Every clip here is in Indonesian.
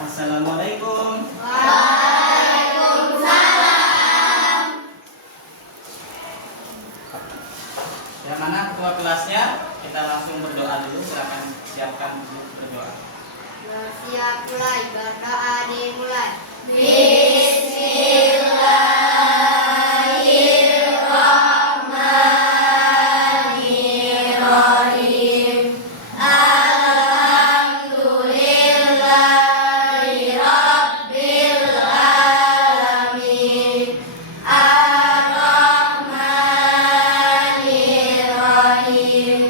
Assalamualaikum. Waalaikumsalam. Yang mana ketua kelasnya? Kita langsung berdoa dulu. Silakan siapkan dulu berdoa. Siap mulai, berdoa dimulai. Bismillahirrahmanirrahim. Alhamdulillahi rabbil alamin. Ar-Rahmanirrahim.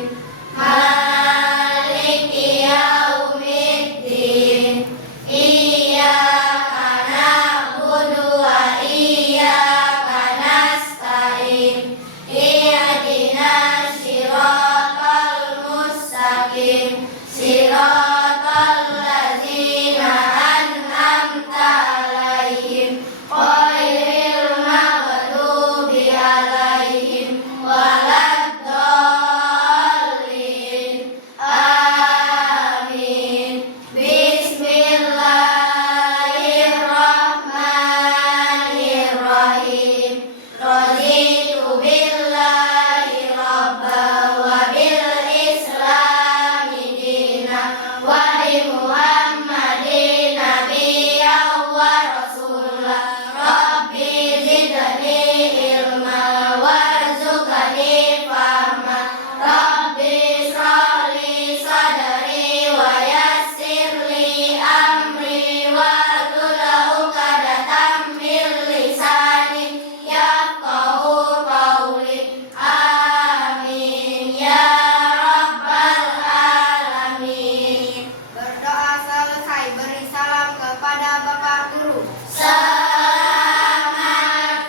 Maliki yaumiddin. Iyyaka na'budu wa iyyaka nasta'in. Ihdinas siratal mustaqim. Siratal ladzina an'amta 'alaihim ghairil maghdubi 'alaihim waladdallin. Amin. Bismillahirrahmanirrahim. Raditu billahi rabba wa bil islami dina wa bi Muhammadin nabiyyan wa rasula. Rabbi zidni ilma warzuqni fahma. Rabbi ishrah li sadri wa yassir li amri wahlul 'uqdatam min lisani yafqahu qawli. Amin ya rabbal alamin. Berdoa selesai, beri salam kepada Bapak Guru. Selamat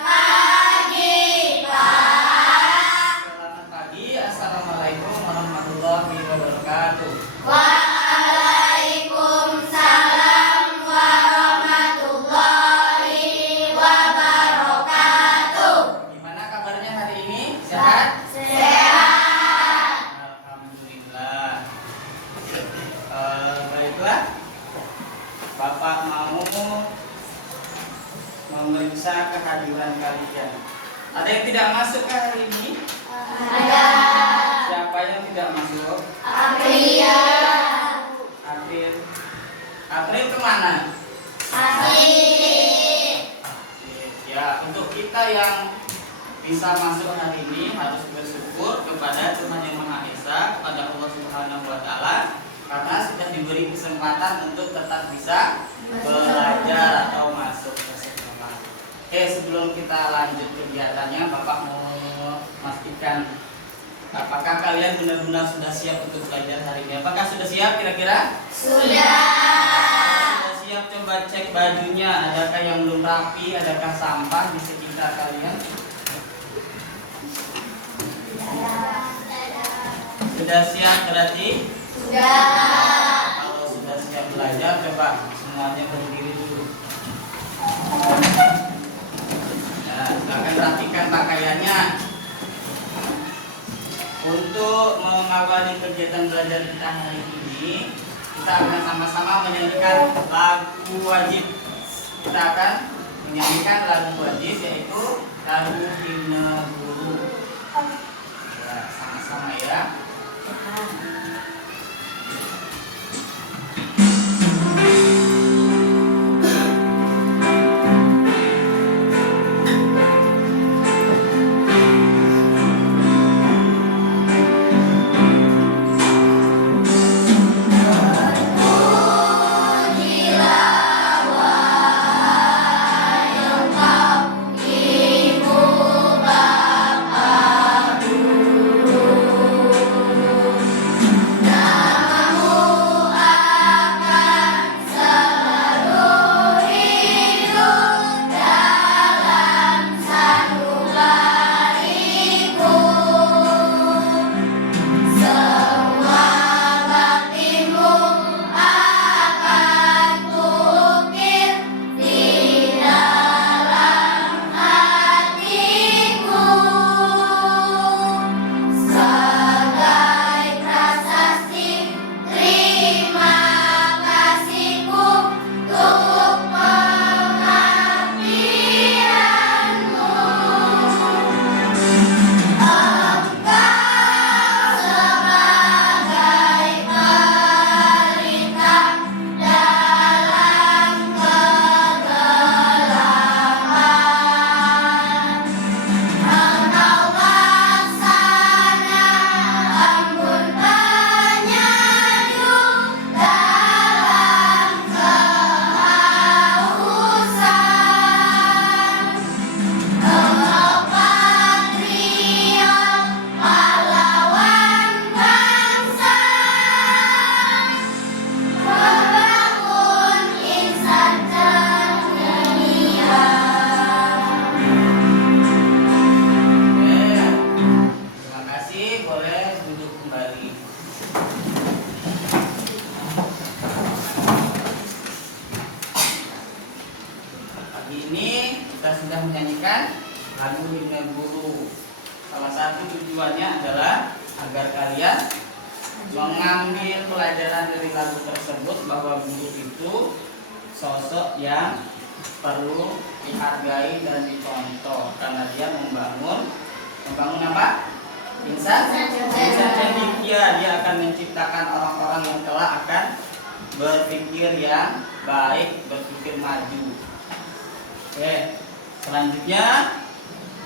pagi, Pak. Selamat pagi. Assalamualaikum warahmatullahi wabarakatuh. Waalaikumsalam warahmatullahi wabarakatuh. Gimana kabarnya hari ini? Sehat? Sehat. Alhamdulillah. Baiklah. Bapak mau memeriksa kehadiran kalian. Ada yang tidak masuk ke hari ini? Ada. Siapa yang tidak masuk? Aprilia. April. April kemana? Asik. Ya, untuk kita yang bisa masuk hari ini harus bersyukur kepada Tuhan Yang Maha Esa, kepada Allah Subhanahu wa taala karena sudah diberi kesempatan untuk tetap bisa belajar atau masuk ke sekolah. Oke, sebelum kita lanjut kegiatannya, Bapak mau memastikan apakah kalian benar-benar sudah siap untuk belajar hari ini? Apakah sudah siap kira-kira? Sudah. Sudah siap, coba cek bajunya, adakah yang belum rapi, adakah sampah di sekitar kalian? Sudah siap berarti? Sudah. Kalau sudah siap belajar, coba semuanya berdiri dulu. Nah, silakan perhatikan pakaiannya. Untuk mengawali kegiatan belajar kita hari ini, kita akan sama-sama menyanyikan lagu wajib. Kita akan menyanyikan lagu wajib, yaitu lagu himne guru. Ya, sama-sama ya. Pujilah wahai engkau, ibu bapak guru. sudah menyanyikan lagu himne guru. Salah satu tujuannya adalah agar kalian mengambil pelajaran dari lagu tersebut bahwa guru itu sosok yang perlu dihargai dan dicontoh karena dia membangun apa? Insan cendekia. Dia akan menciptakan orang-orang yang kelak akan berpikir yang baik, berpikir maju. Oke, selanjutnya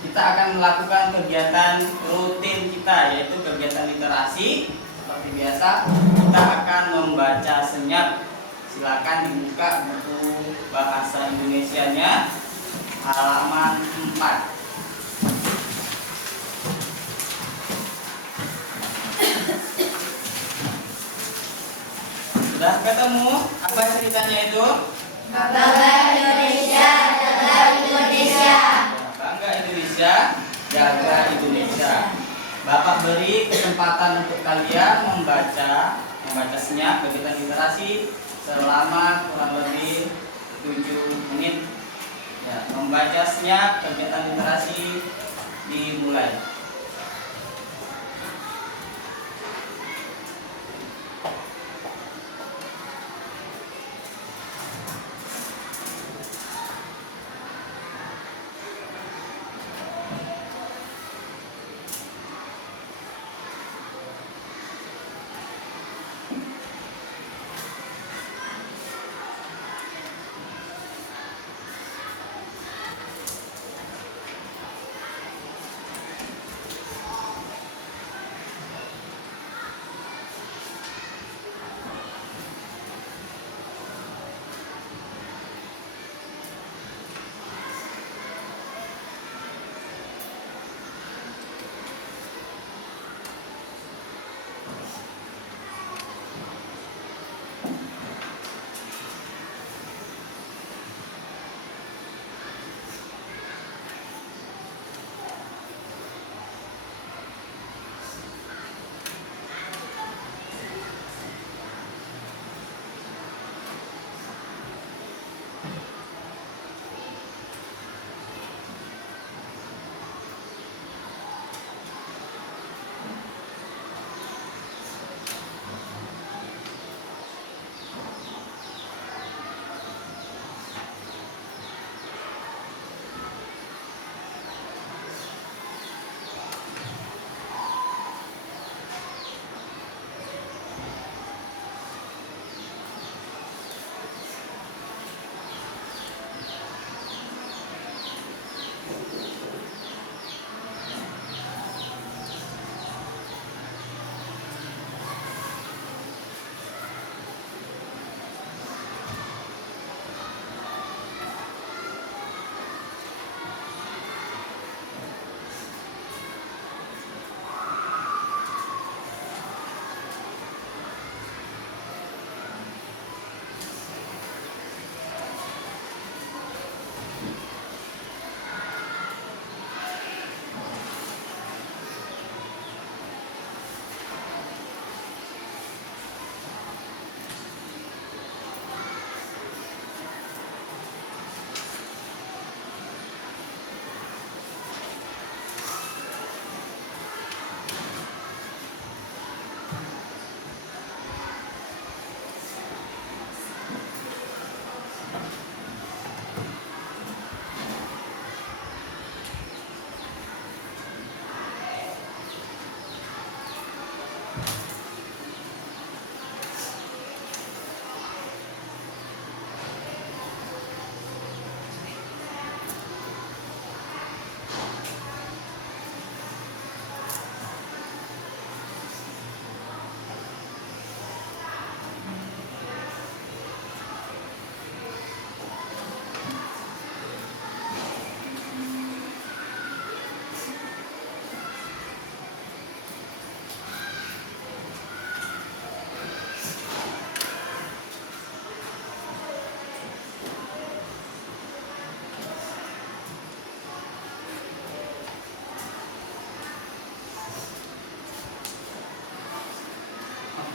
kita akan melakukan kegiatan rutin kita, yaitu kegiatan literasi. Seperti biasa, kita akan membaca senyap. Silakan dibuka buku bahasa Indonesianya halaman 4. Sudah ketemu apa ceritanya itu? Bangga Indonesia, jaga Indonesia. Bangga Indonesia, jaga Indonesia. Bapak beri kesempatan untuk kalian membaca senyap kegiatan literasi selama kurang lebih 7 menit. Ya, membaca senyap kegiatan literasi dimulai.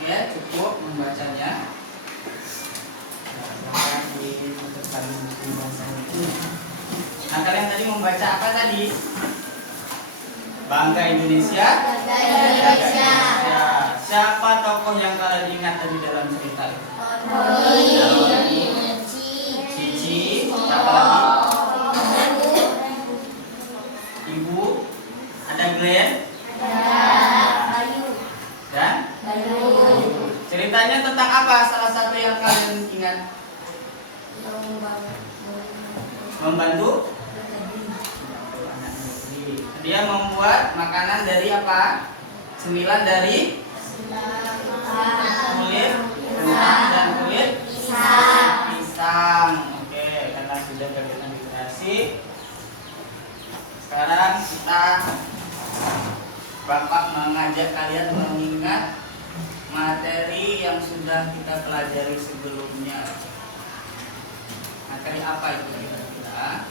Ya, cukup membacanya. Nah, di untuk kali bahasa ini Nah, kalian tadi membaca apa tadi? Bangga Indonesia. Bangga Indonesia. Ya. Siapa tokoh yang kalian ingat tadi dalam cerita itu? Cici. Siapa lagi? Ibu. Ada Glenn. Dan ceritanya tentang apa? Salah satu yang kalian ingat? Membantu dia membuat makanan dari apa? Cemilan dari kulit kentang dan kulit pisang. Oke, karena sudah kegiatan literasi, sekarang Bapak mengajak kalian mengingat materi yang sudah kita pelajari sebelumnya. Materi apa itu kira-kira?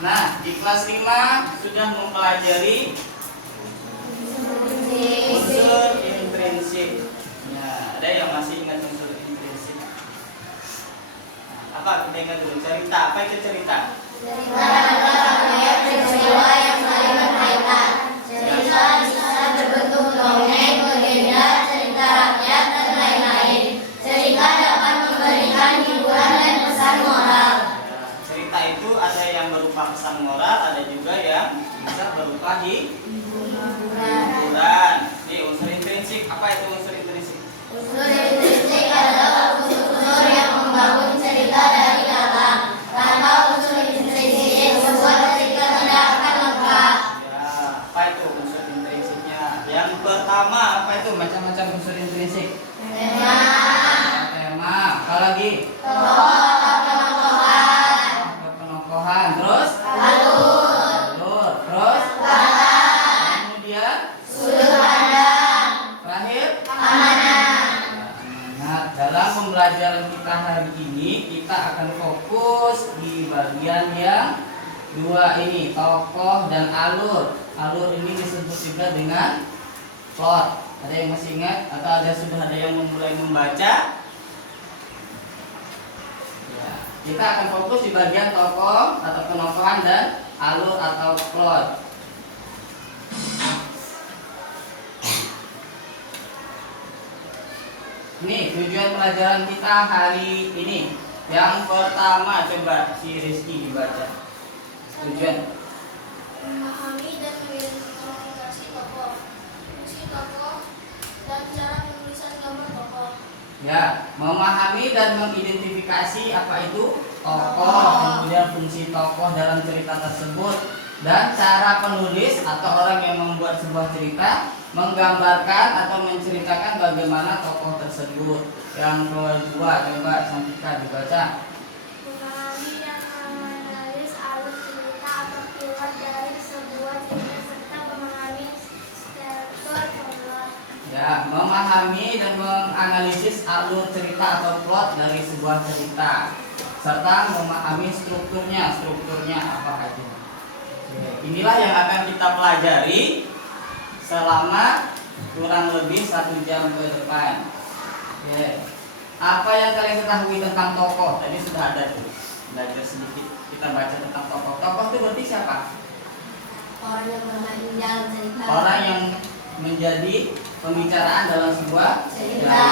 Nah, di kelas 5 sudah mempelajari unsur intrinsik. Ya, ada yang masih ingat unsur intrinsik? Nah, apa kita ingat dulu? Cerita, apa itu cerita? Cerita adalah peristiwa yang saling berkaitan. Cerita bisa berbentuk dongeng, legenda, cerita rakyat, dan lain-lain. Cerita dapat memberikan hiburan dan pesan moral. Cerita itu ada yang berupa pesan moral, ada juga yang bisa berupa hiburan. Nih, unsur intrinsik. Apa itu unsur intrinsik? Unsur intrinsik adalah unsur yang membangun cerita dari dalam. Tanpa unsur intrinsik, sebuah cerita tidak akan lengkap. Ya, apa itu unsur intrinsiknya? Yang pertama, apa itu macam-macam unsur intrinsik? Tema, Tema. Apa lagi? tokoh atau penokohan, Penokohan. Terus? alur, Terus? Kemudian? sudut pandang, Terakhir? amanah. Nah, dalam pembelajaran kita hari ini kita akan fokus di bagian yang dua ini, tokoh dan alur. Alur ini disebut juga dengan plot. Ada yang masih ingat atau sudah ada yang mulai membaca? Ya, kita akan fokus di bagian tokoh atau penokohan dan alur atau plot. Ini tujuan pelajaran kita hari ini. Yang pertama, coba si Rizky dibaca. Tujuan. Memahami dan mengidentifikasi tokoh, fungsi tokoh, dan cara penulisan gambar tokoh. Ya, memahami dan mengidentifikasi apa itu tokoh, kemudian fungsi tokoh dalam cerita tersebut, dan cara penulis atau orang yang membuat sebuah cerita menggambarkan atau menceritakan bagaimana tokoh tersebut. Yang kedua, coba Santika dibaca. Memahami dan menganalisis alur cerita atau plot dari sebuah cerita serta memahami struktur plot. Ya, memahami dan menganalisis alur cerita atau plot dari sebuah cerita serta memahami strukturnya apa aja. Inilah yang akan kita pelajari selama kurang lebih 1 jam ke depan. Apa yang kalian ketahui tentang tokoh? Tadi sudah ada tuh, belajar sedikit. Kita baca tentang tokoh. Tokoh itu berarti siapa? Orang yang bermain dalam cerita. Orang yang menjadi pembicaraan dalam sebuah Cerita.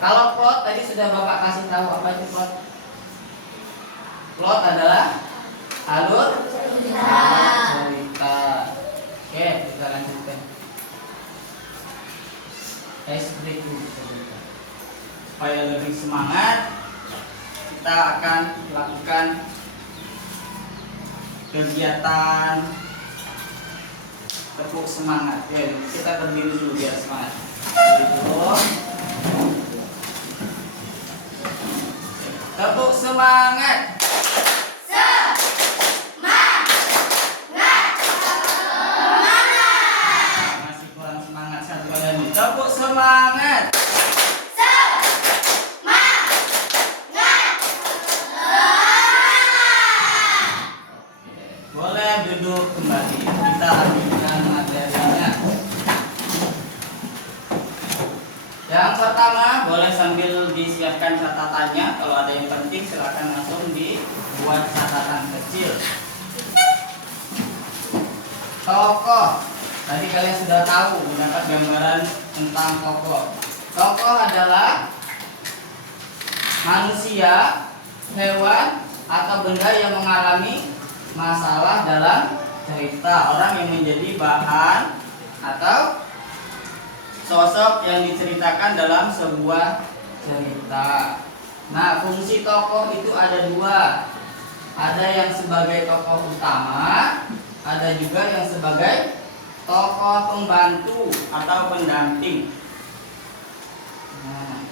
Kalau plot tadi sudah Bapak kasih tahu apa itu plot. Plot adalah alur cerita. Oke, kita lanjutkan. Seperti itu. Supaya lebih semangat, kita akan lakukan kegiatan tepuk semangat. Ya, kita berdiri dulu biar semangat. Berdiri dulu. Tepuk semangat. Masih kurang semangat satu kali lagi. Tepuk semangat. Boleh duduk kembali. Kita lanjutkan materinya. Yang pertama, boleh sambil disiapkan catatannya. Kalau ada yang penting silakan langsung dibuat catatan kecil. Tokoh. Tadi kalian sudah tahu mendapat gambaran tentang tokoh. Tokoh adalah manusia, hewan, atau benda yang mengalami masalah dalam cerita. Orang yang menjadi bahan atau sosok yang diceritakan dalam sebuah cerita. Nah, fungsi tokoh itu ada dua. Ada yang sebagai tokoh utama, ada juga yang sebagai tokoh pembantu atau pendamping. Nah,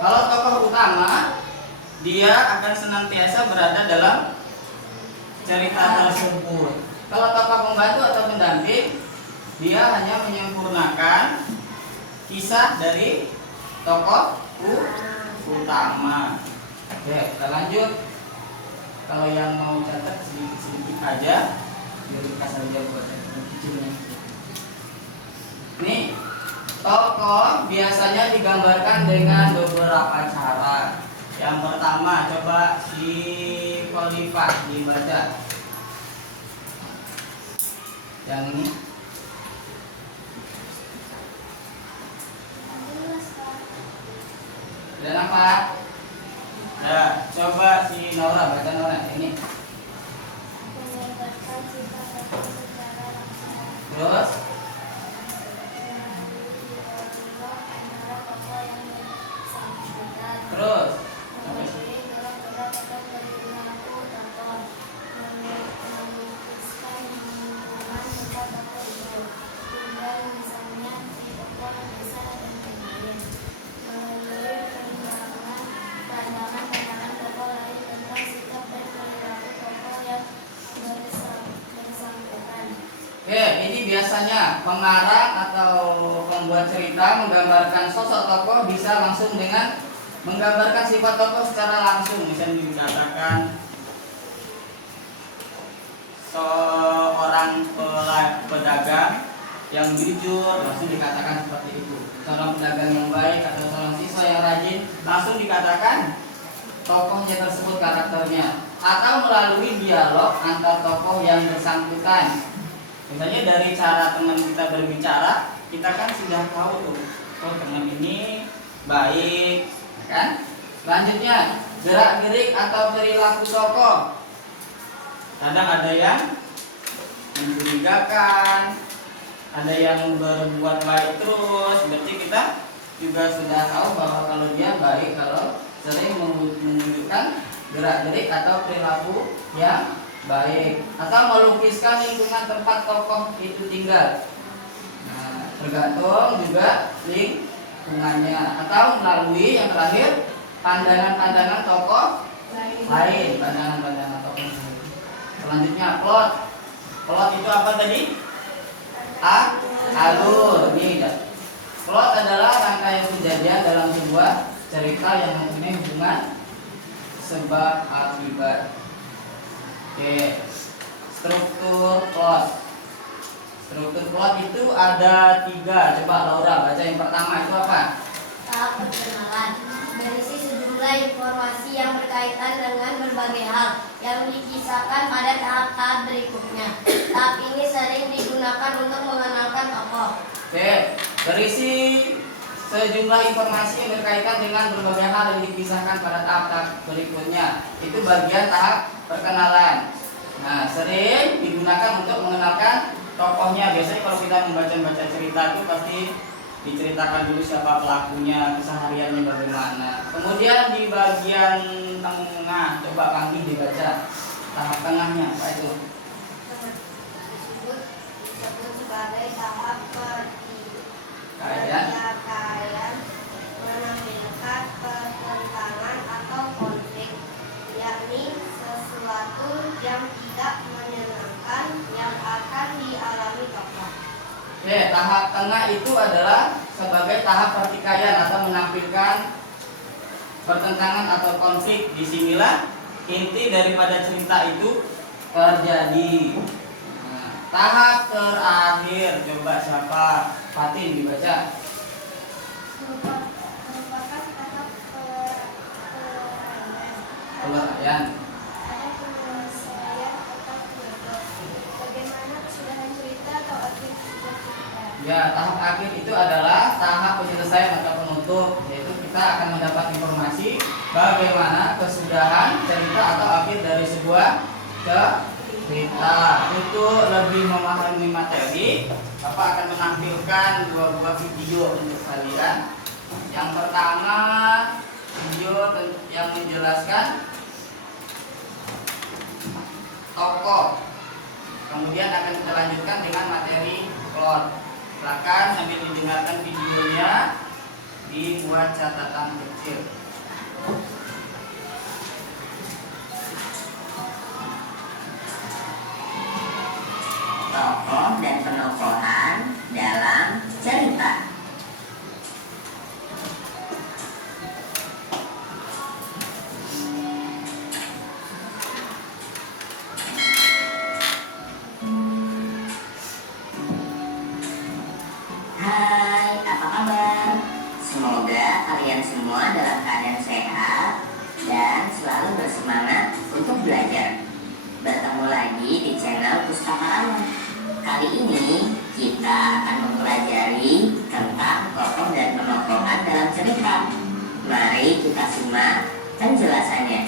kalau tokoh utama, dia akan senantiasa berada dalam cerita tersebut. Kalau tokoh pembantu atau pendamping, dia hanya menyempurnakan kisah dari tokoh utama. Oke, kita lanjut. Kalau yang mau catat sedikit-sedikit aja, biar kasih aja buat kecilnya. Nih, tokoh biasanya digambarkan dengan beberapa cara. Yang pertama, coba si Khalifah dibaca. Yang ini. Udah nampak? Ya, coba si Nora baca Nora ini. Menggambarkan sifat tokoh secara langsung. Terus Antara tokoh yang bersangkutan. terus Memberi gerak-gerak atau perilaku tokoh. Melukiskan lingkungan tempat tokoh itu. Hingga misalnya si tokoh desa dan lain-lain. Melalui pandangan tokoh lain tentang sikap dan perilaku tokoh yang bersangkutan. Oke, ini biasanya pengarang atau pembuat cerita menggambarkan sosok tokoh bisa langsung dengan menggambarkan sifat tokoh secara langsung. Misalnya dikatakan seorang pedagang yang jujur, langsung dikatakan seperti itu. Seorang pedagang yang baik atau seorang siswa yang rajin, langsung dikatakan tokohnya tersebut karakternya. Atau melalui dialog antar tokoh yang bersangkutan. Misalnya dari cara teman kita berbicara, kita kan sudah tahu tuh, oh teman ini baik, kan? Selanjutnya, gerak-gerik atau perilaku tokoh. Kadang ada yang mencurigakan, ada yang berbuat baik terus. Berarti kita juga sudah tahu bahwa kalau dia baik kalau sering menunjukkan gerak-gerik atau perilaku yang baik, atau melukiskan lingkungan tempat tokoh itu tinggal. Nah, tergantung juga lingkungannya, atau melalui yang terakhir pandangan-pandangan tokoh lain, pandangan-pandangan tokoh lain. Selanjutnya plot. Plot itu apa tadi? Alur. Ini plot adalah rangkaian kejadian dalam sebuah cerita yang mempunyai hubungan sebab akibat. Oke, struktur plot. Struktur plot itu ada 3. Coba Laura baca yang pertama itu apa? Tahap perkenalan berisi sejumlah informasi yang berkaitan dengan berbagai hal yang dikisahkan pada tahap-tahap berikutnya. Tahap ini sering digunakan untuk mengenalkan tokoh. Oke, berisi sejumlah informasi yang berkaitan dengan berbagai hal yang dikisahkan pada tahap-tahap berikutnya. Itu bagian tahap perkenalan. Nah, sering digunakan untuk mengenalkan tokohnya. Biasanya kalau kita membaca cerita itu pasti diceritakan dulu siapa pelakunya, kesehariannya bagaimana. Kemudian di bagian tengah, coba Panggi dibaca tahap tengahnya apa itu? Disebut sebagai tahap pertikaian, menampilkan pertentangan atau konflik, yakni sesuatu yang tidak menyenangkan yang akan dialami tokoh. Oke, tahap tengah itu adalah sebagai tahap pertikaian atau menampilkan pertentangan atau konflik. Disinilah inti daripada cerita itu terjadi. Nah, Tahap terakhir, coba siapa? Fatin dibaca. merupakan tahap Peluraian. ada penyelesaian otak dialog. Bagaimana kesudahan cerita atau akhir sebuah cerita? Ya, tahap akhir itu adalah tahap penyelesaian atau penutup, yaitu kita akan mendapat informasi bagaimana kesudahan cerita atau akhir dari sebuah cerita. Untuk lebih memahami materi, Bapak akan menampilkan dua buah video untuk kalian. Yang pertama, video yang menjelaskan tokoh. Kemudian akan kita lanjutkan dengan materi plot. Silakan sambil didengarkan videonya, dibuat catatan kecil. Tokoh dan penokohan dalam cerita. Hai, apa kabar? Semoga kalian semua dalam keadaan sehat dan selalu bersemangat untuk belajar. Bertemu lagi di channel Pustaka. Kali ini kita akan mempelajari tentang tokoh dan penokohan dalam cerita. Mari kita simak penjelasannya.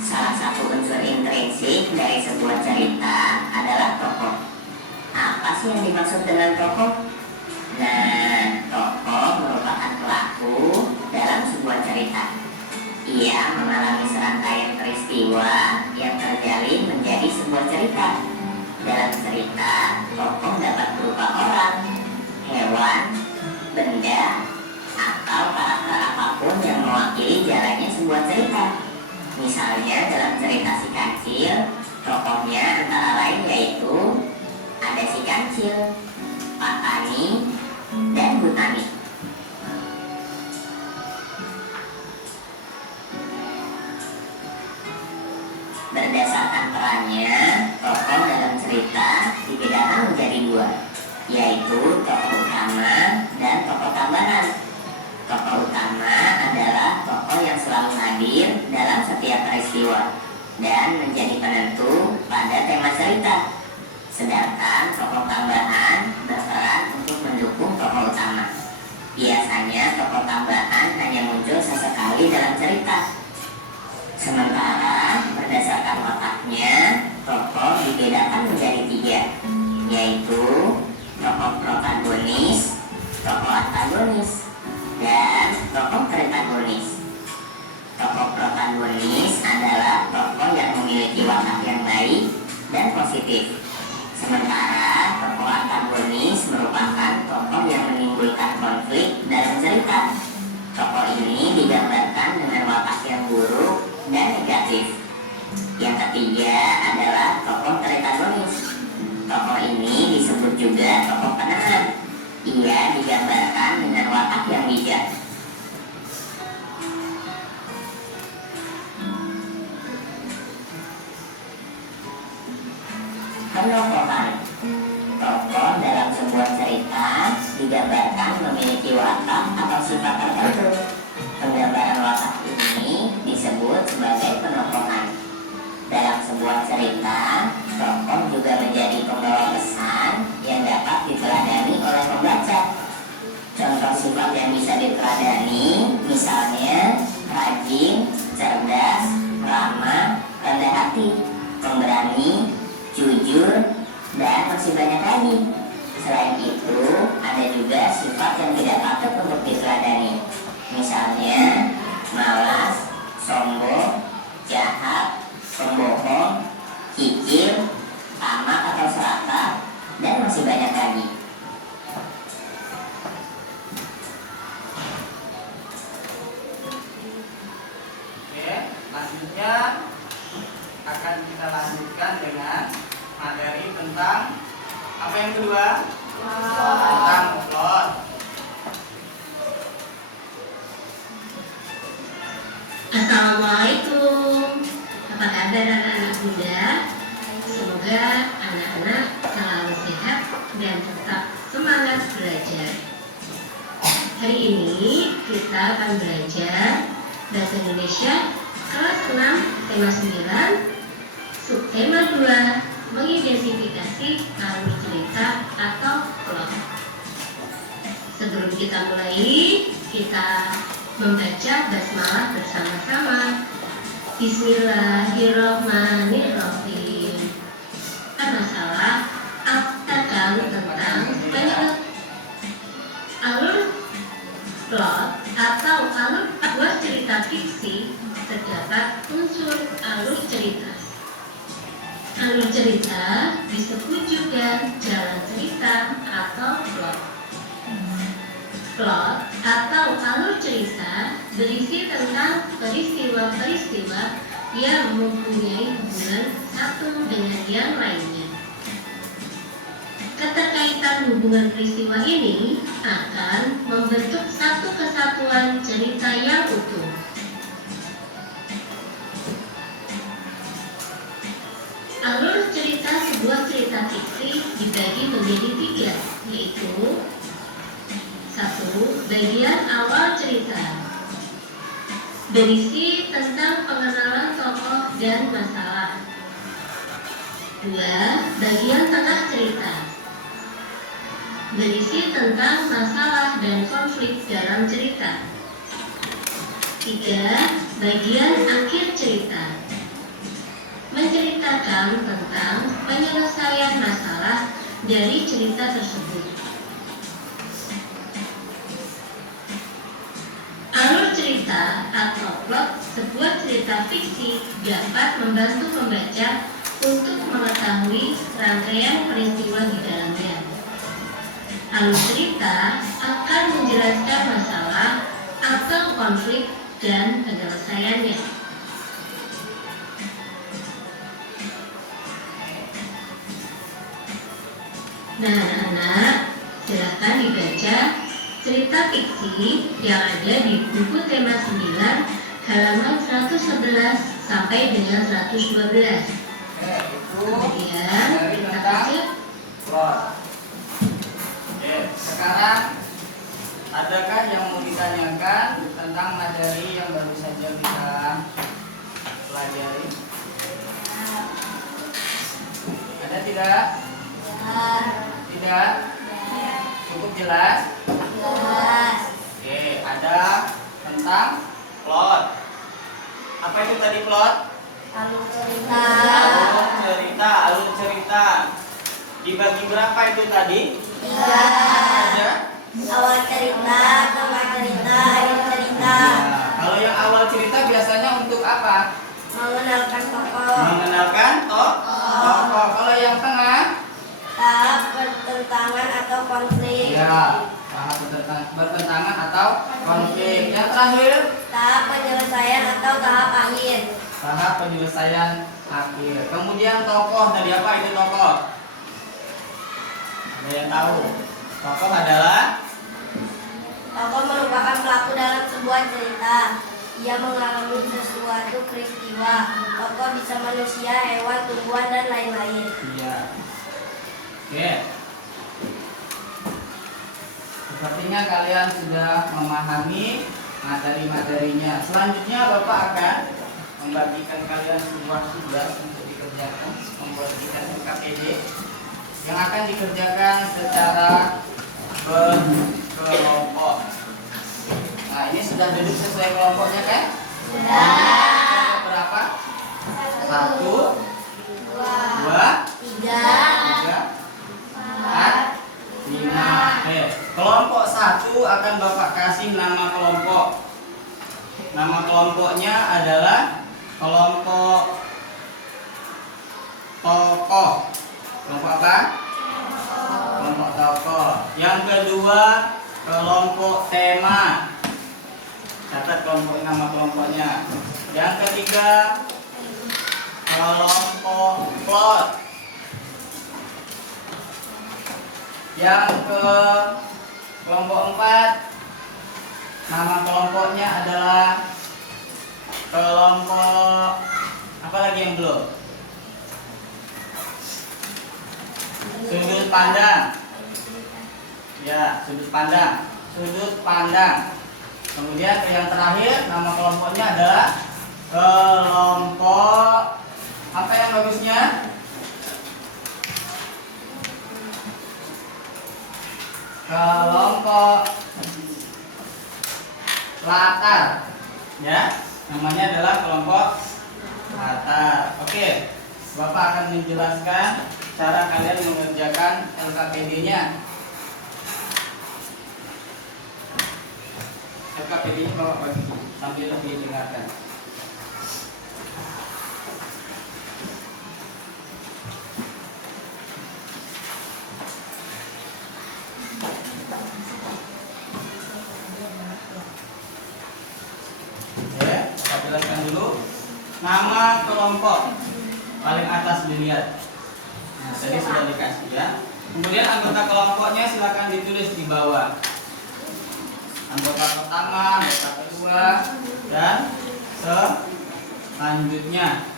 Salah satu unsur intrinsik dari sebuah cerita adalah tokoh. Apa sih yang dimaksud dengan tokoh? Nah, tokoh merupakan pelaku dalam sebuah cerita. Ia mengalami serangkaian peristiwa yang terjalin menjadi sebuah cerita. Dalam cerita, tokoh dapat berupa orang, hewan, benda, atau karakter apapun yang mewakili jalannya sebuah cerita. Misalnya dalam cerita Si Kancil, tokohnya antara lain yaitu ada Si Kancil, Pak Tani, dan Bu Tani. Berdasarkan perannya, tokoh dalam cerita dibedakan menjadi dua, yaitu tokoh utama dan tokoh tambahan. Tokoh utama adalah tokoh yang selalu hadir dalam setiap peristiwa dan menjadi penentu pada tema cerita. Sedangkan tokoh tambahan berperan untuk mendukung tokoh utama. Biasanya tokoh tambahan hanya muncul sesekali dalam cerita. Sementara berdasarkan wataknya, tokoh dibedakan menjadi tiga, yaitu tokoh protagonis, tokoh antagonis, dan tokoh protagonis. Tokoh protagonis adalah tokoh yang memiliki watak yang baik dan positif. Sementara tokoh antagonis merupakan tokoh yang menimbulkan konflik dalam cerita. Tokoh ini digambarkan dengan watak yang buruk dan negatif. Yang ketiga adalah tokoh protagonis. Tokoh ini disebut juga tokoh penahan. Ia digambarkan dengan watak yang bijak. Penokohan. Tokoh dalam sebuah cerita digambarkan memiliki watak atau sifat tertentu. Penggambaran watak ini disebut sebagai penokohan. Dalam sebuah cerita, tokoh juga menjadi pembawa pesan yang dapat diteladani oleh pembaca. Contoh sifat yang bisa diteladani misalnya rajin, cerdas, ramah, rendah hati, pemberani, jujur, dan masih banyak lagi. Selain itu, ada juga sifat yang tidak patut untuk diteladani. Misalnya malas, sombong, jahat, pembohong, kikir, tamak atau serakah, dan masih banyak lagi. Oke, selanjutnya akan kita lanjutkan dengan materi tentang apa yang kedua? Tentang plot. Assalamualaikum Bunda, semoga anak-anak selalu sehat dan tetap semangat belajar. Hari ini kita akan belajar Bahasa Indonesia kelas 6, tema 9, subtema 2, mengidentifikasi alur cerita atau plot. Sebelum kita mulai, kita membaca basmalah bersama-sama. Bismillahirrahmanirrahim. Masalah akan tentang alur plot atau alur sebuah cerita fiksi. Terdapat unsur alur cerita. Alur cerita disebut juga jalan cerita atau plot. Plot atau alur cerita berisi tentang peristiwa-peristiwa yang mempunyai hubungan satu dengan yang lainnya. Keterkaitan hubungan peristiwa ini akan membentuk satu kesatuan cerita yang utuh. Alur cerita sebuah cerita fiksi dibagi menjadi 3, yaitu 1. Bagian awal cerita berisi tentang pengenalan tokoh dan masalah. 2. Bagian tengah cerita berisi tentang masalah dan konflik dalam cerita. 3. Bagian akhir cerita menceritakan tentang penyelesaian masalah dari cerita tersebut. Alur cerita atau plot sebuah cerita fiksi dapat membantu pembaca untuk mengetahui rangkaian peristiwa di dalamnya. Alur cerita akan menjelaskan masalah atau konflik dan penyelesaiannya. Nah, anak-anak, silakan dibaca cerita fiksi yang ada di buku tema 9 halaman 111 sampai dengan 112. Kemudian kita lanjut. Plot. Oke, sekarang adakah yang mau ditanyakan tentang materi yang baru saja kita pelajari? Ada tidak? Tidak? Cukup jelas? Oke, ada tentang plot. Apa itu tadi plot? Alur cerita. Alur cerita. Dibagi berapa itu tadi? 3. Ada? Awal cerita, tengah cerita, akhir cerita. Nah, kalau yang awal cerita biasanya untuk apa? Mengenalkan tokoh. Mengenalkan tokoh. Kalau yang tengah? Tahap pertentangan atau konflik. Ya, tahap bertentangan atau konflik. Yang terakhir? Tahap penyelesaian atau tahap akhir. Tahap penyelesaian akhir. Kemudian tokoh, dari apa itu tokoh? Ada yang tahu? Tokoh adalah? Tokoh merupakan pelaku dalam sebuah cerita. Ia mengalami sesuatu peristiwa. Tokoh bisa manusia, hewan, tumbuhan, dan lain-lain. Iya. Oke. Sepertinya kalian sudah memahami materi-materinya. Selanjutnya Bapak akan membagikan kalian sebuah tugas untuk dikerjakan, membagikan KPD yang akan dikerjakan secara berkelompok. Nah, ini sudah duduk sesuai kelompoknya kan? Sudah. Berapa? 1, 2, 3, 4, 5. Kelompok 1 akan Bapak kasih nama kelompok. Nama kelompoknya adalah kelompok tokoh. Kelompok apa? Kelompok tokoh. Yang kedua, kelompok tema. Catat nama kelompoknya. Yang ketiga, kelompok plot. Yang ke kelompok 4, nama kelompoknya adalah kelompok apa lagi yang belum? pandang. Ya, sudut pandang. Sudut pandang. Kemudian yang terakhir nama kelompoknya adalah kelompok apa yang bagusnya? Kelompok latar. Ya, namanya adalah kelompok latar. Oke, Bapak akan menjelaskan cara kalian mengerjakan LKPD-nya. LKPD-nya Bapak bagi sambil didengarkan. Oke, saya jelaskan dulu. Nama kelompok paling atas dilihat. Nah, tadi sudah dikasih ya. Kemudian anggota kelompoknya silakan ditulis di bawah. Anggota pertama, anggota kedua, dan selanjutnya.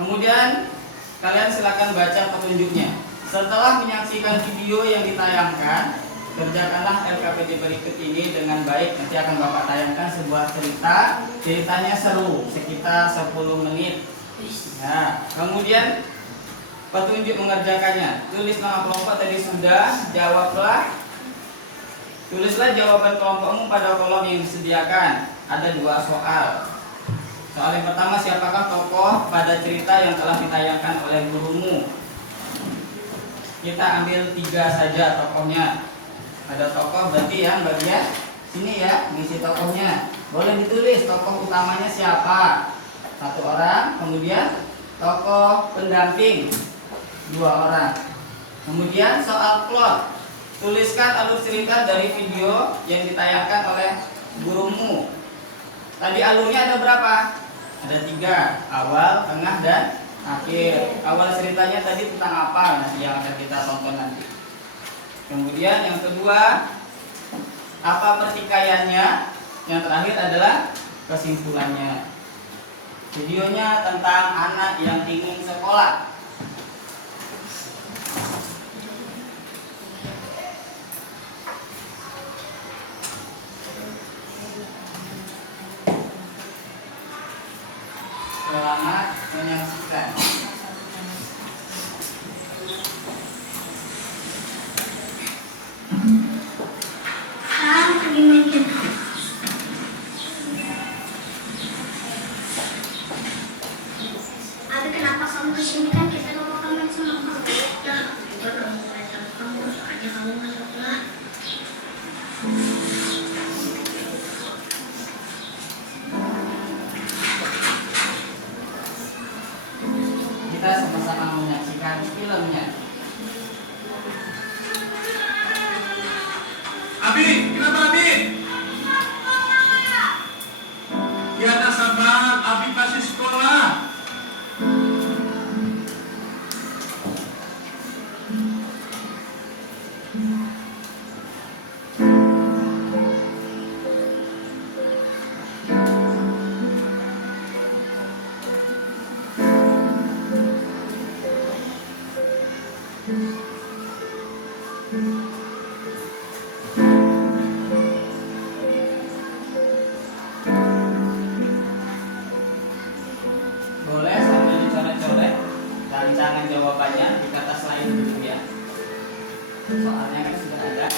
Kemudian kalian silakan baca petunjuknya. Setelah menyaksikan video yang ditayangkan, kerjakanlah LKPD berikut ini dengan baik. Nanti akan Bapak tayangkan sebuah cerita. Ceritanya seru, sekitar 10 menit. Nah, kemudian petunjuk mengerjakannya. Tulis nama kelompok tadi sudah, jawablah. Tulislah jawaban kelompokmu pada kolom yang disediakan. Ada 2 soal. Soal yang pertama, siapakah tokoh pada cerita yang telah ditayangkan oleh gurumu? Kita ambil 3 saja tokohnya. Ada tokoh berarti ya Mbak Dia. Sini ya, ngisi tokohnya. Boleh ditulis tokoh utamanya siapa? 1 orang. Kemudian tokoh pendamping 2 orang. Kemudian soal plot. Tuliskan alur cerita dari video yang ditayangkan oleh gurumu. Tadi alurnya ada berapa? Ada 3, awal, tengah, dan akhir. Awal ceritanya tadi tentang apa? Nanti yang akan kita tonton nanti. Kemudian yang kedua, apa pertikaiannya? Yang terakhir adalah kesimpulannya. Videonya tentang anak yang bingung sekolah. Selamat menyaksikan. Abi, kenapa kamu kesini? Kan kita mau makan sama kamu. Ya, bukan kamu main sama kamu, soalnya kamu nggak sekolah. Kita sama-sama menyaksikan filmnya. Abi, kenapa Abi? Ya tak sabar, Abi pasti sekolah. Boleh sambil dicoret-coret rancangan jawabannya di kertas lain dulu ya. Soalnya kan sudah ada.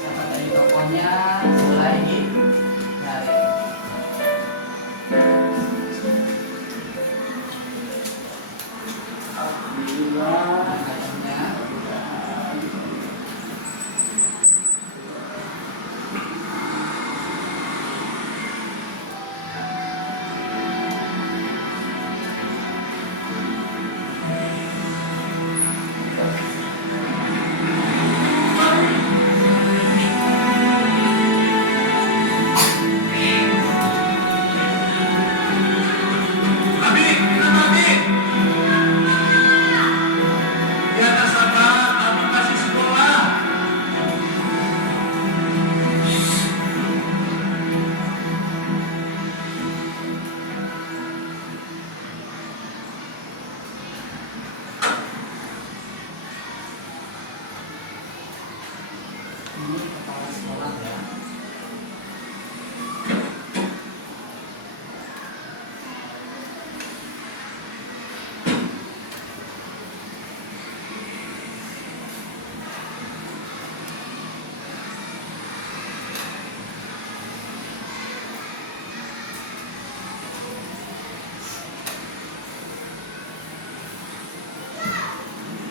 Siapa tadi tokohnya? Mulai dicari. Alhamdulillah, ayamnya. kepala sekolah ya.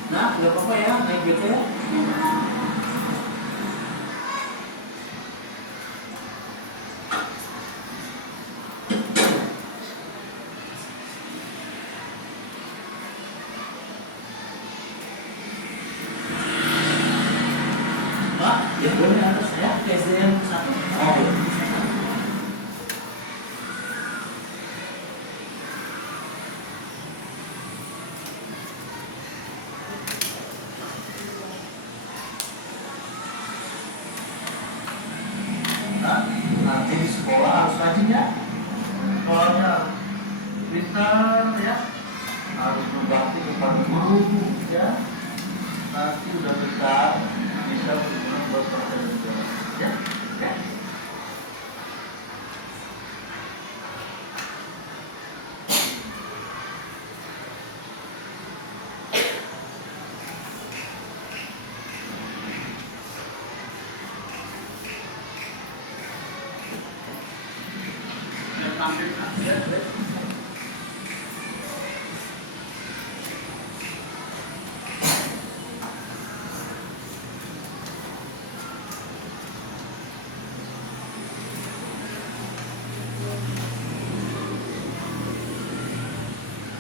Nah, nggak apa-apa ya, naik BC. Pak, ya boleh harus saya ke SDM 1. Oh, ya. Nanti di sekolah harus rajin ya. Sekolahnya pintar ya. Harus berbakti kepada guru ya. Nanti udah besar bisa berguna buat bangsa dan negara ya. Ya.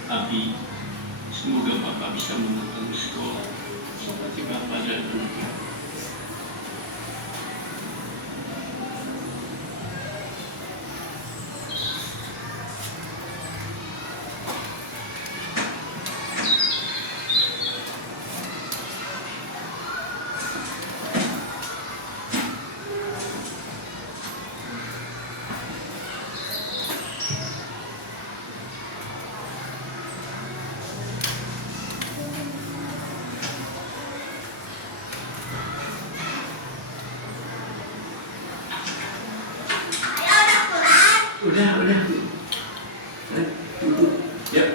Abi, semoga Bapak bisa menemukan sekolah seperti Bapak dan Ibu. Udah. Duduk. Ya.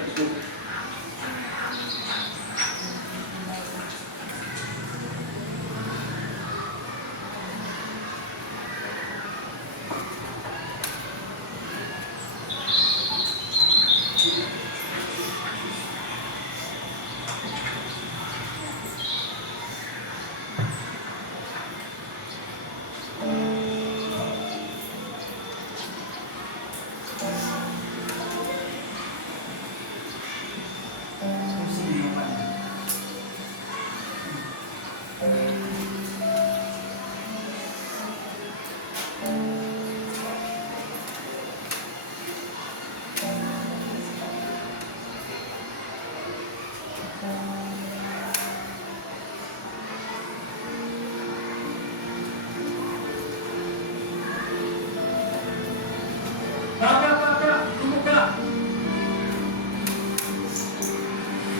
Pak, tunggu Pak.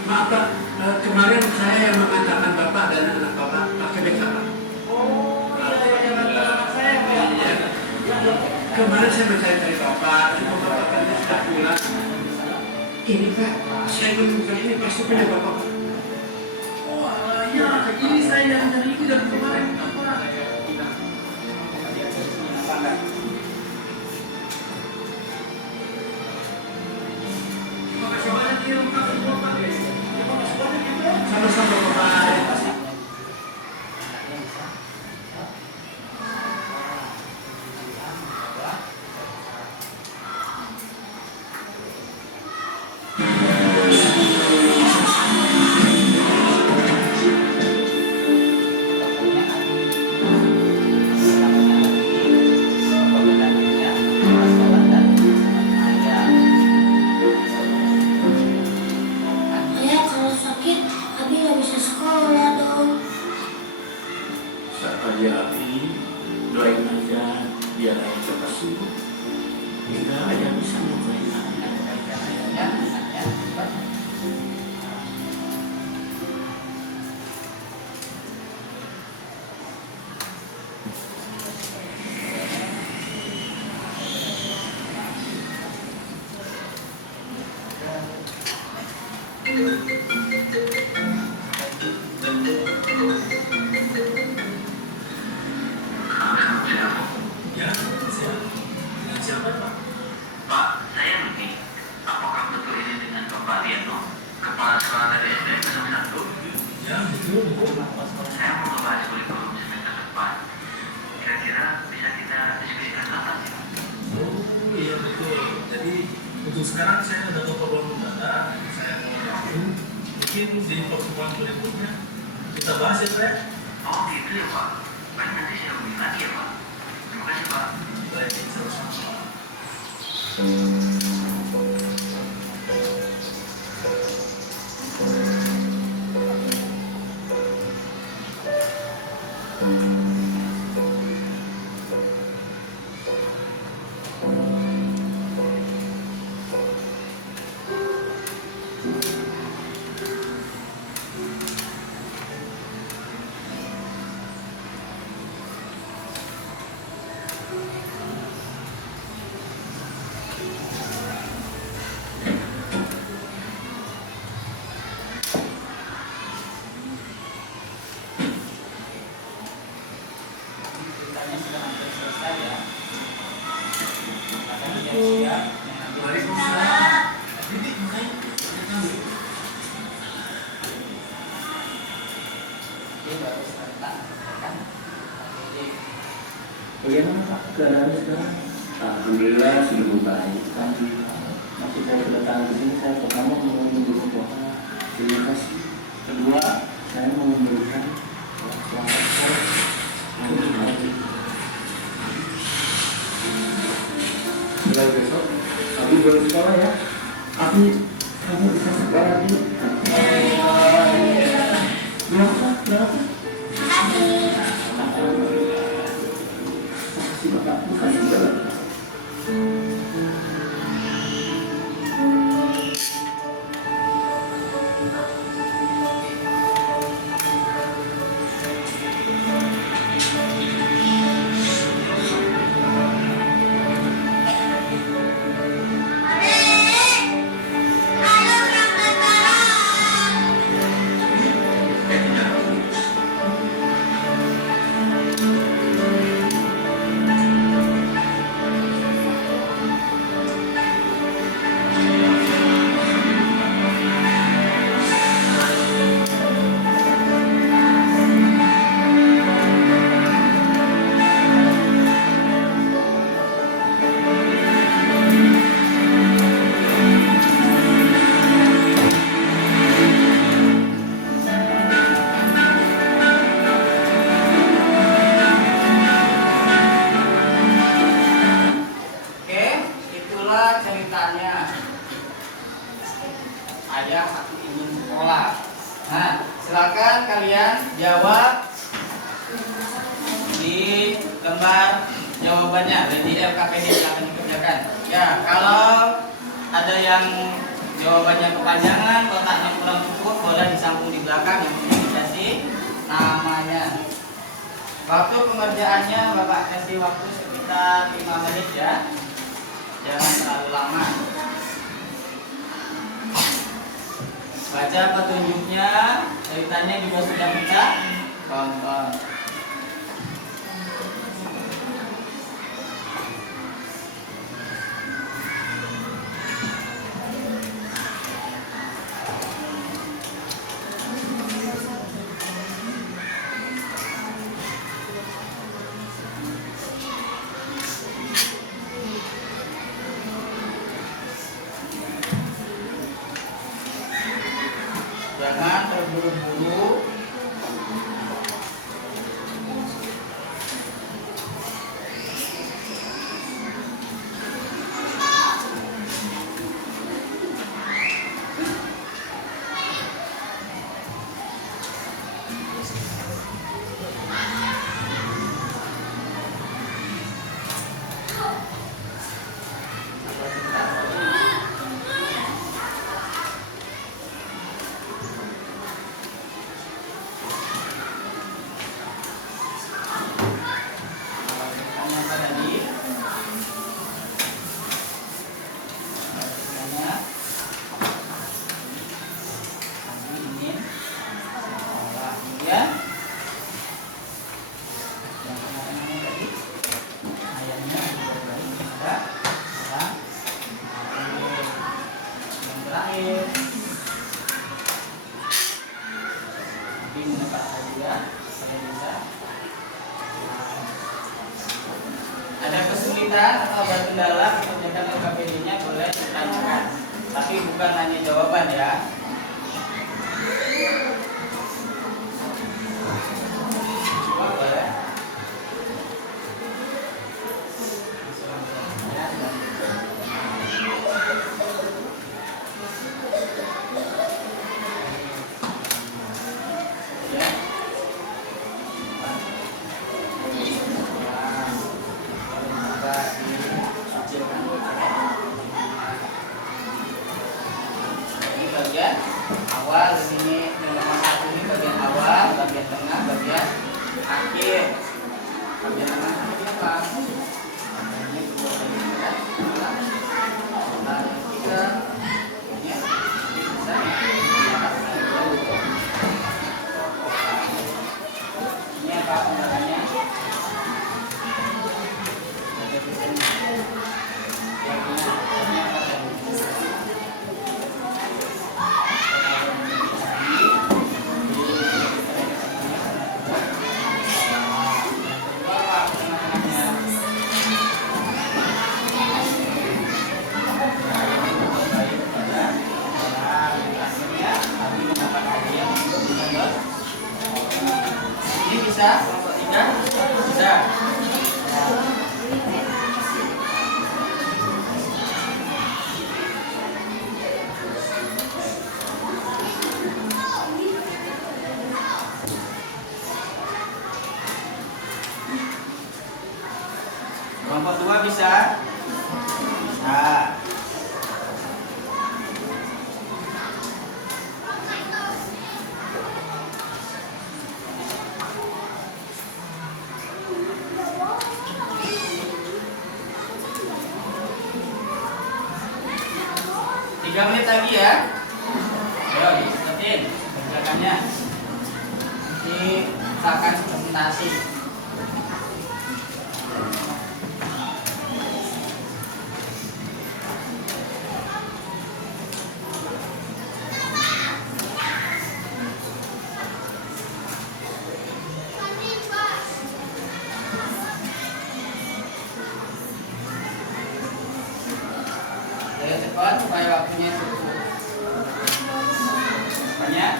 Maaf Pak, kemarin saya yang mengantarkan Bapak dan anak Bapak pakai becak Pak. Oh, iya, anak saya ya. Iya. Kemarin saya mencari Bapak, cuma Bapak kan sudah pulang. Ini Pak, saya menemukan ini pas sepeda Bapak. Oh, iya, ini saya yang dari itu dari kemarin. Makasih banyak ya, makasih Bapak. Makasih banyak ya. Sama-sama Bapak. Ayah, kalau sakit, Abi nggak bisa sekolah dong. Saja Abi, doain aja biar ayah cepat sembuh. Hingga ayah bisa nyobain ayah. untuk sekarang saya udah ke Pabon Udara, saya mau waktu. Mungkin di pertemuan berikutnya kita bahas ya, Pak. Oh gitu ya Pak. Baik, nanti saya hubungi lagi ya Pak. Terima kasih Pak. Baik, sama-sama. Ceritanya sudah hampir selesai ya. Akan siap-siap mengambil Waalaikumsalam. Ini baru serentak kan? Oke. Bagaimana Pak keadaannya sekarang? Alhamdulillah sudah membaik. Masih saya datang ke sini, saya pertama mau memberi doa terima kasih. Kedua, saya mau memberikan selamat mulai besok, Abi boleh sekolah ya. Abi, kamu bisa sekolah di berapa? Makasih Bapak, makasih Bapak. Oke, itulah ceritanya. Ayah aku ingin sekolah. Nah, silakan kalian jawab di lembar jawabannya dan di LKPD silakan dikerjakan. Ya, kalau ada yang jawabannya kepanjangan, kotaknya kurang cukup, boleh disambung di belakang, yang penting dikasih namanya. Waktu pengerjaannya Bapak kasih waktu sekitar 5 menit ya. Jangan terlalu lama. Baca petunjuknya, ceritanya juga sudah bisa. Tonton. Jangan terburu-buru. ada kesulitan atau ada kendala mengerjakan LKPD-nya boleh ditanyakan, tapi bukan hanya jawaban ya. Coba boleh. Ya. Ini bagian awal, di sini nomor 1 ini bagian awal, bagian tengah, bagian akhir. Bagian tengah ini apa? Ini kedua bagian kan? Nah, kita ya, bisa ini apa penggunaannya? Ini bisa kelompok 3 bisa. Kelompok 2 bisa. Bisa. Tiga menit lagi ya. Ayo disebutin gerakannya. Ini kita akan presentasi. Ayo cepat supaya waktunya cukup. Banyak.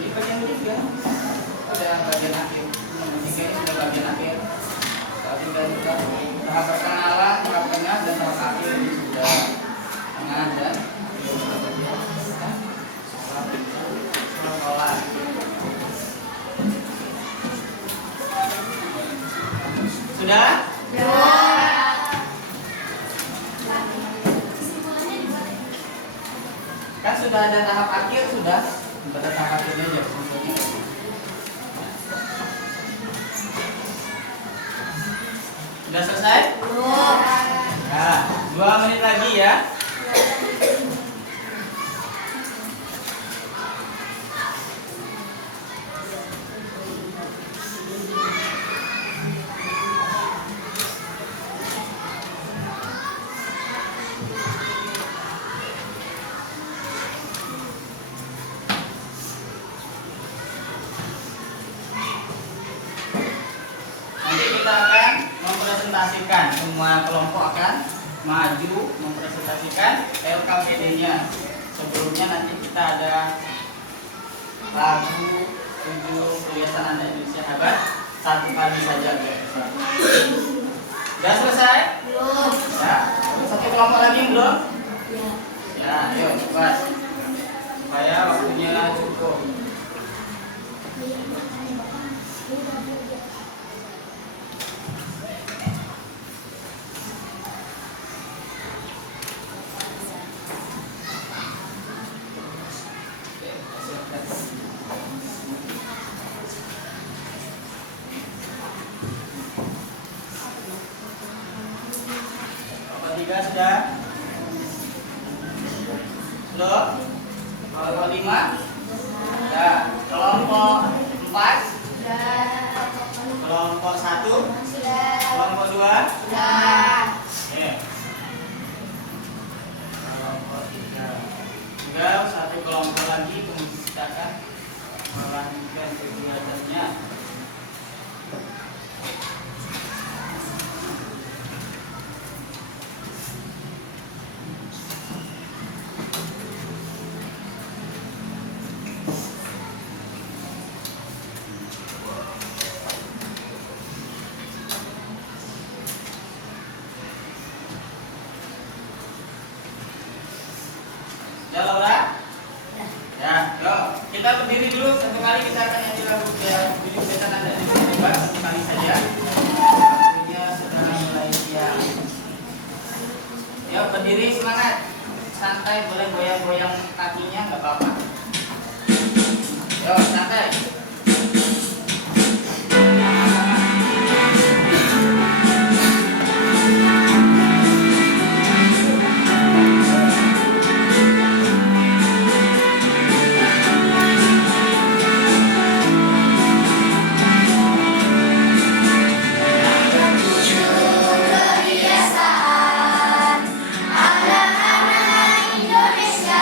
Ini bagian ketiga. Ada bagian akhir. Nomor 3 ini sudah bagian akhir. Tinggal tahap perkenalan, tahap tengah, dan tahap akhir ini sudah tengah dan sekolah. Sudah? Kan sudah ada tahap akhir, sudah pada tahap akhirnya ya contohnya. Sudah selesai? Belum. Nah, 2 menit lagi ya. Nanti kita akan mempresentasikan, semua kelompok akan maju mempresentasikan LKPD-nya. Sebelumnya nanti kita ada lagu 7 Yayasan Anak Indonesia Hebat 1 kali saja guys. Sudah selesai? Belum. Ya. Satu kelompok lagi belum? Ya, ayo cepat supaya waktunya cukup. Kelompok 3 sudah? Belum? Kelompok 5? Sudah. Kelompok 4? Kelompok 1? Kelompok 2? Oke. Kelompok 3. Tinggal satu kelompok lagi, kemudian kita akan melanjutkan kegiatannya. Jadi kita ada bebas sekali saja. Waktunya sudah mulai siang. Yuk berdiri semangat. Santai, boleh goyang-goyang kakinya nggak apa-apa. Yuk santai. Indonesia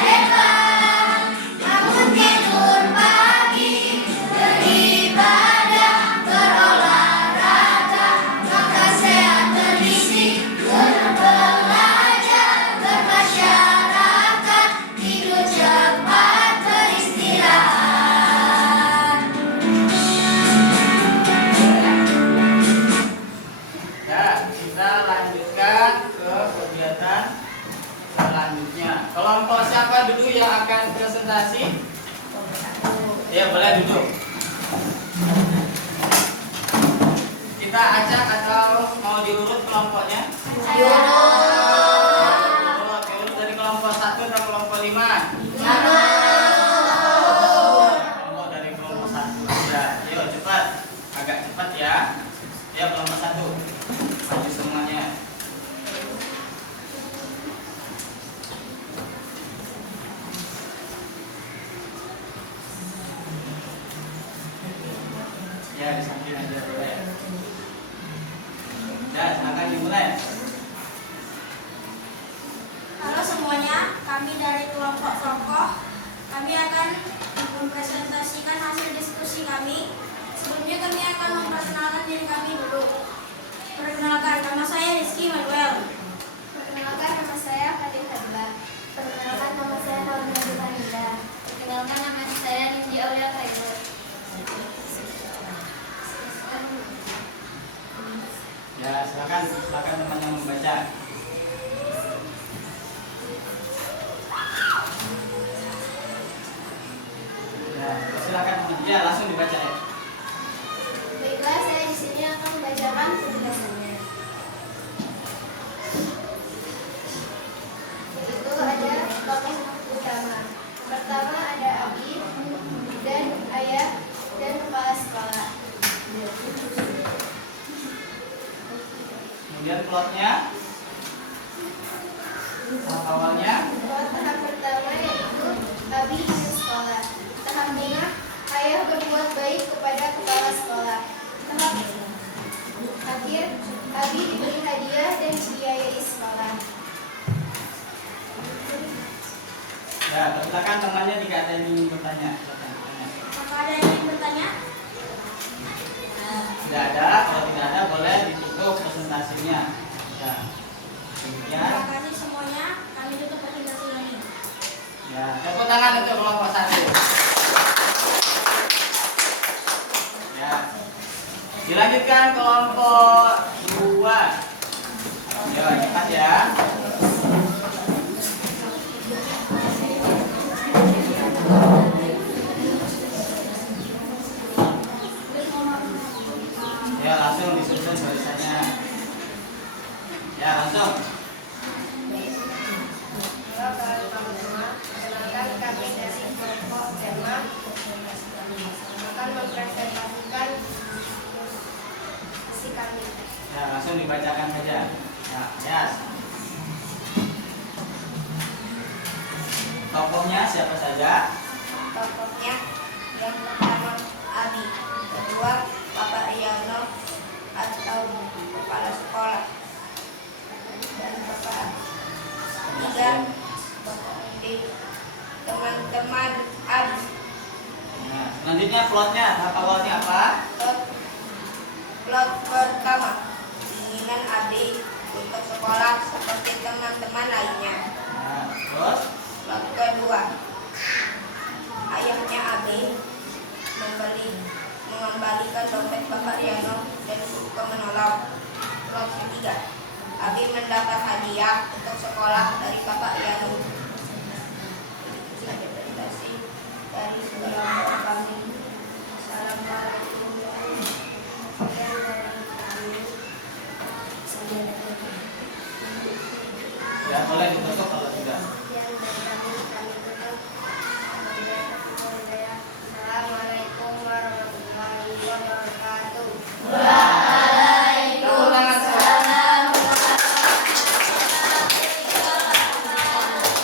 hebat, Ya, boleh duduk. Kita acak atau mau diurut kelompoknya? Diurut. Diurut dari kelompok 1 ke kelompok 5. Kelompok dari kelompok 1 aja. Yuk cepat, agak cepat ya. Ya kelompok 1. Maju semuanya. Ya, di samping aja boleh. Ya, silakan dimulai. Halo semuanya, kami dari kelompok Tokoh. Kami akan mempresentasikan hasil diskusi kami. Sebelumnya kami akan memperkenalkan diri kami dulu. Perkenalkan, nama saya Rizky Manuel. Perkenalkan, nama saya Fadil Hadba. Perkenalkan, nama saya Nawan Hanida. Perkenalkan, nama saya Nindi Aulia Khairul. Ya, silakan teman yang membaca. Ya, silakan teman. Ya, langsung dibaca ya. Baiklah, saya di sini akan membacakan penjelasannya. Yaitu ada tokoh utama. Pertama ada Abi dan ayah dan kepala sekolah. Kemudian plotnya, tahap awalnya. Plot tahap pertama yaitu Abi ingin sekolah. Tahap tengah, ayah berbuat baik kepada kepala sekolah. Tahap akhir, Abi diberi hadiah dan dibiayai sekolah. Ya, silakan temannya jika ada yang ingin bertanya. Silakan bertanya. Apakah ada yang ingin bertanya? Tidak ada, kalau tidak ada boleh ditutup presentasinya. Ya, demikian. Terima kasih semuanya. Kami tutup presentasi ini. Ya, tepuk tangan untuk kelompok 1. Ya, dilanjutkan kelompok 2. Ya, cepat ya. Ya, langsung disusun tulisannya. Ya, langsung. Halo teman-teman, perkenalkan kami dari kelompok Denmark akan mempresentasikan isi kami. Ya, langsung dibacakan saja. Ya, ya. Tokohnya siapa saja? Tokohnya yang pertama Abi, kedua Bapak Riono atau kepala sekolah, dan Bapak ketiga Bapak Undi, teman-teman Abi. Nah, selanjutnya plotnya, tahap awalnya apa? Plot pertama, keinginan Bapak Riano dan suka menolong. Blok ketiga, Abi mendapat hadiah untuk sekolah dari Bapak Riano. Sebagai presentasi dari kelompok kami. Assalamualaikum Ya, boleh ditutup kalau tidak. Assalamualaikum warahmatullahi wabarakatuh.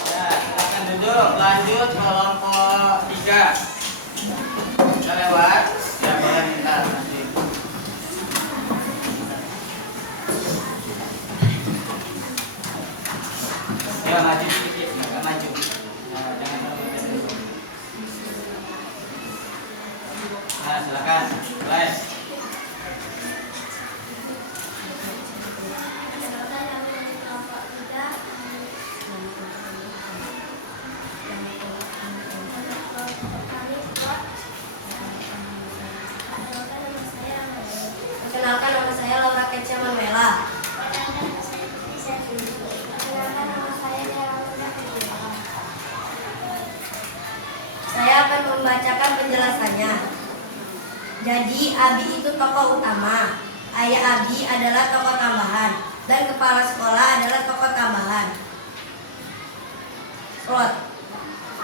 Ya, silakan duduk. Lanjut kelompok 3. Kita lewat. Ya, boleh minta nanti. Ya, maju sedikit, agak maju. Nah, jangan terlalu jauh. Nah, silakan. Mulai. Perkenalkan, nama saya Laura Kecia Manuela. Saya akan membacakan penjelasannya. Jadi, Abi itu tokoh utama. Ayah Abi adalah tokoh tambahan dan kepala sekolah adalah tokoh tambahan. Plot.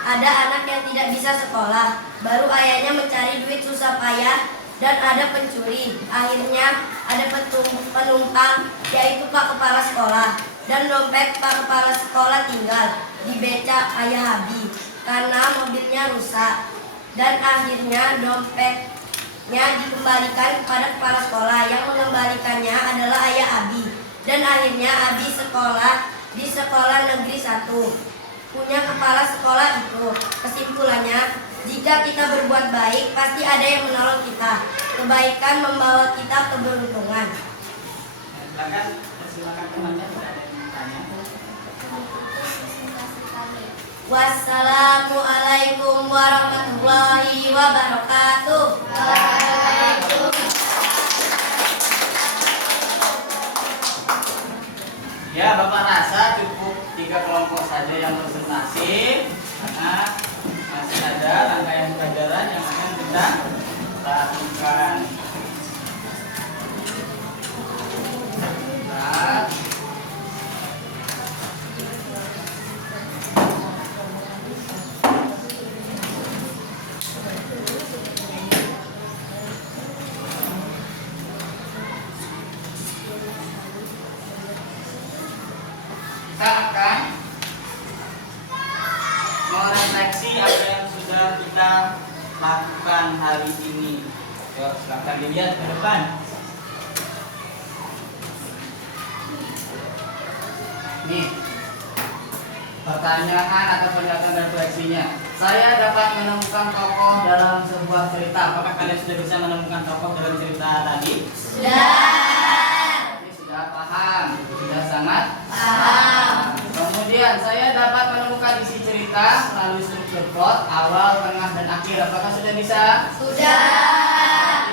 Ada anak yang tidak bisa sekolah, baru ayahnya mencari duit susah payah dan ada pencuri. Akhirnya ada penumpang, yaitu Pak Kepala Sekolah, dan dompet Pak Kepala Sekolah tinggal di beca ayah Abi karena mobilnya rusak. Dan akhirnya dompetnya dikembalikan kepada kepala sekolah, yang mengembalikannya adalah ayah Abi. Dan akhirnya Abi sekolah di sekolah negeri 1. Punya kepala sekolah itu. Kesimpulannya, jika kita berbuat baik, pasti ada yang menolong kita. Kebaikan membawa kita keberuntungan. Silakan temannya, tidak ada yang bertanya. Wassalamualaikum warahmatullahi wabarakatuh. Ya, Bapak rasa cukup 3 kelompok saja yang presentasi, karena masih ada rangkaian pelajaran yang akan kita lakukan. Nah, kita akan merefleksi apa yang sudah kita lakukan hari ini. Yuk, silakan dilihat ke depan. Nih, pertanyaan atau pernyataan refleksinya. Saya dapat menemukan tokoh dalam sebuah cerita. Apakah kalian sudah bisa menemukan tokoh dalam cerita tadi? Sudah. Ini sudah paham, sudah sangat Paham. Kemudian saya dapat menemukan isi cerita melalui struktur plot, awal, tengah, dan akhir. Apakah sudah bisa? Sudah.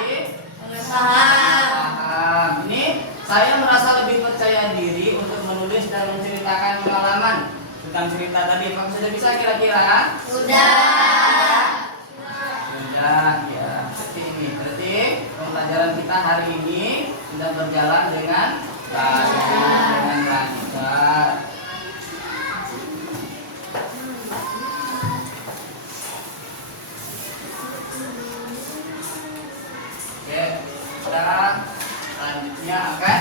Paham. Paham. Ini saya merasa lebih percaya diri untuk menulis dan menceritakan pengalaman tentang cerita tadi. Apakah sudah bisa kira-kira? Sudah. Sudah, ya. Seperti ini. Berarti pembelajaran kita hari ini sudah berjalan dengan baik, dengan lancar. Oke, kita selanjutnya akan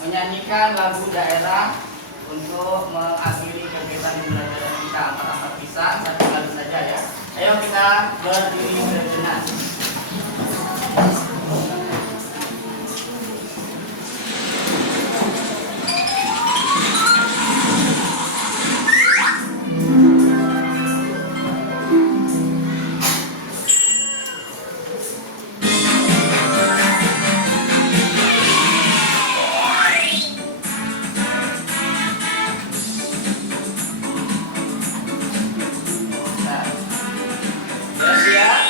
menyanyikan lagu daerah untuk mengakhiri kegiatan pembelajaran kita. 4 pisah, 1 kali saja ya. Ayo kita berdiri sejenak. Nah, siap?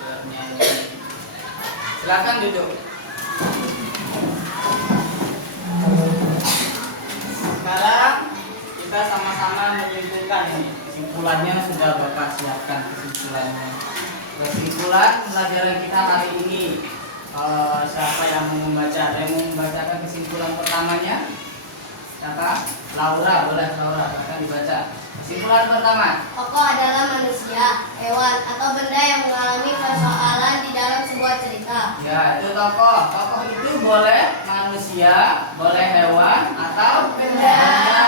bernyanyi. Silakan duduk. Sekarang kita sama-sama menyimpulkan ini. Kesimpulannya sudah Bapak siapkan kesimpulannya. Kesimpulan pelajaran kita hari ini. Siapa yang mau membaca? Ada yang mau membacakan kesimpulan pertamanya? Siapa? Laura, boleh Laura, akan dibaca. Kesimpulan pertama. Tokoh adalah manusia, hewan, atau benda yang mengalami persoalan di dalam sebuah cerita. Ya, itu tokoh. Tokoh itu boleh manusia, boleh hewan, atau benda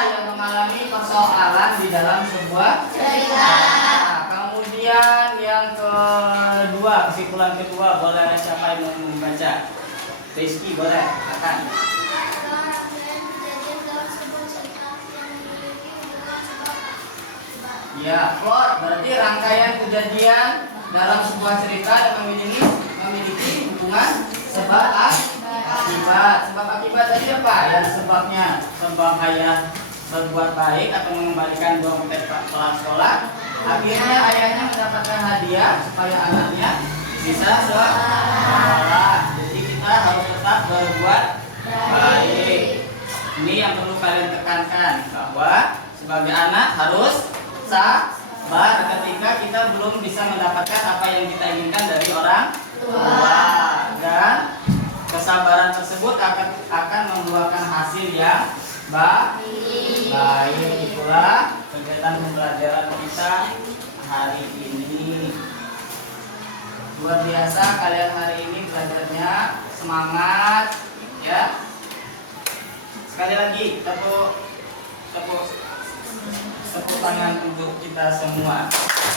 yang mengalami persoalan di dalam sebuah Cerita. Nah, kemudian yang kedua, kesimpulan kedua, boleh siapa yang mau membaca? Rizky, boleh, akan. Ya, plot berarti rangkaian kejadian dalam sebuah cerita yang memiliki hubungan sebab akibat. Sebab akibat tadi apa? Yang sebabnya sebab ayah berbuat baik atau mengembalikan dompet kepala sekolah. Akhirnya ayahnya mendapatkan hadiah supaya anaknya bisa sekolah. Jadi kita harus tetap berbuat baik. Ini yang perlu kalian tekankan, bahwa sebagai anak harus sabar ketika kita belum bisa mendapatkan apa yang kita inginkan dari orang tua, dan kesabaran tersebut akan membuahkan hasil yang baik. Itulah kegiatan pembelajaran kita hari ini. Luar biasa kalian hari ini belajarnya, semangat ya. Sekali lagi tepuk tangan untuk kita semua. Semangat.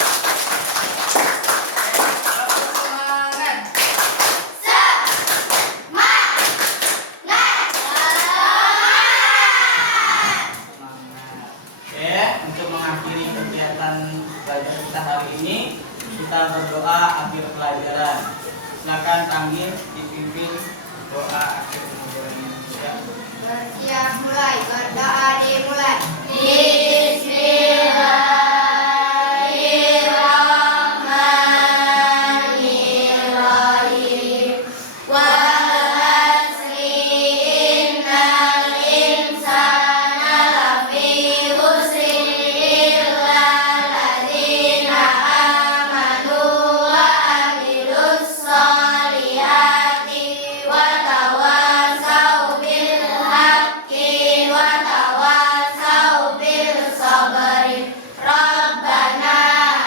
Oke, untuk mengakhiri kegiatan belajar kita hari ini, kita berdoa akhir pelajaran. Silakan panggil dipimpin doa akhir pelajaran ini. Ya. Bersiap mulai, berdoa dimulai. Bismillahirrahmanirrahim. Wal asri innal insana lafi khusrin illa alladzina amanu wa amilus solihati wa tawassaw bil haqqi wa tawassaw bil sabri. Rabbana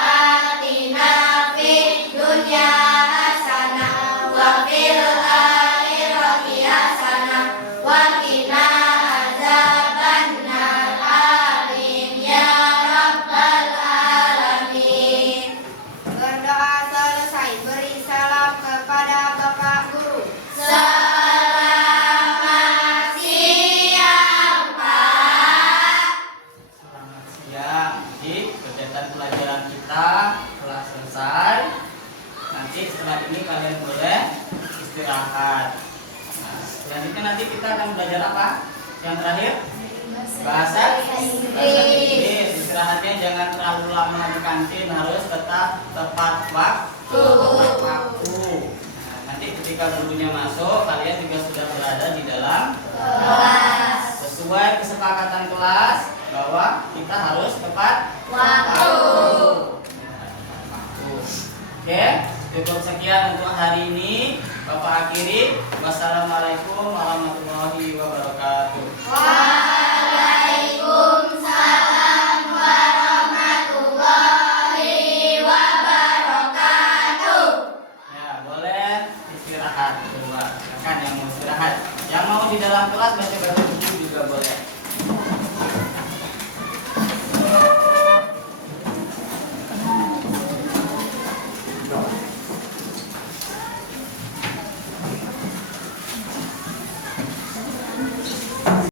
atina fid dunya hasanah wa fil akhirati hasanah wa qina azabannar. Amin ya rabbal alamin. Berdoa selesai, beri salam kepada Bapak Guru. Selamat siang, Pak. Selamat siang. Jadi kegiatan pelajaran kita telah selesai. Nanti setelah ini kalian boleh istirahat. Nah, selanjutnya nanti kita akan belajar apa? Yang terakhir bahasa Inggris. Istirahatnya jangan terlalu lama di kantin, harus tetap tepat waktu. Nah, nanti ketika gurunya masuk, kalian juga sudah berada di dalam Kelas. sesuai kesepakatan kelas bahwa kita harus tepat Waktu. Oke, cukup sekian untuk hari ini. Bapak akhiri. Wassalamualaikum warahmatullahi wabarakatuh. Waalaikumsalam warahmatullahi wabarakatuh. Ya, boleh istirahat berdua. Silakan yang mau istirahat. Yang mau di dalam kelas baca-baca buku juga boleh.